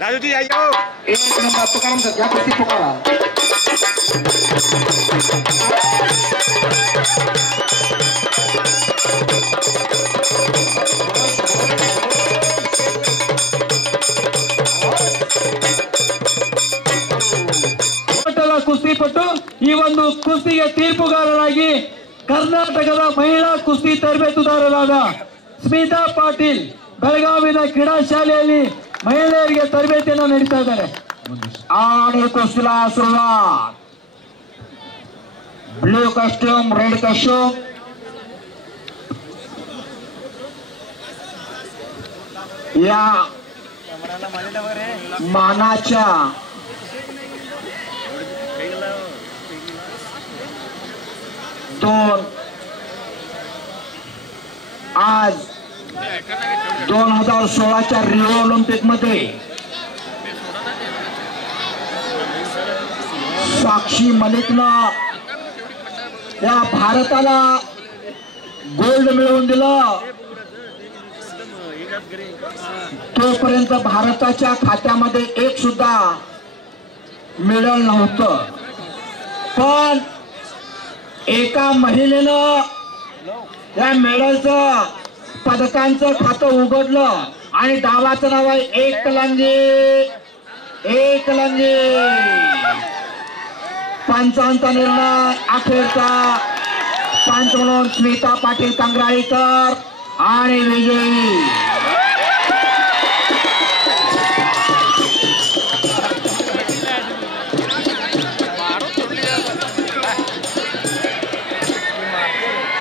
राजूजी आइयो एक number Tukaram sir या कुस्ती पुकारा ಕುಸ್ತಿಪಟ್ಟು ಈ ಒಂದು ಕುಸ್ತಿಗೆ ತೀರ್ಪುಗಾರರಾಗಿ ಕರ್ನಾಟಕದ ಮಹಿಳಾ ಕುಸ್ತಿ ತರಬೇತುದಾರರಾದ ಸ್ಮಿತಾ ಪಾಟೀಲ್ ಬೆಳಗಾವಿನ ಕ್ರೀಡಾ ಶಾಲೆಯಲ್ಲಿ ಮಹಿಳೆಯರಿಗೆ ತರಬೇತಿಯನ್ನು ನೀಡುತ್ತಾ ಇದ್ದಾರೆ. आणि कुस्तीला सुरुवात ब्लू कस्ट्यूम रेड कस्ट्यूम या मानाच्या दोन आज 2016च्या रिओ ऑलिम्पिक मध्ये साक्षी मलिकनं या भारताला गोल्ड मिळवून दिलं. तोपर्यंत भारताच्या खात्यामध्ये एक सुद्धा मेडल नव्हतं, पण एका महिलेनं या मेडलचं पदकांचं खातं उघडलं आणि डावाचं नाव आहे एकलंगी. पंचांचा निर्णय अखेरचा पंच म्हणून स्मिता पाटील कंग्राळीकर आणि विजयी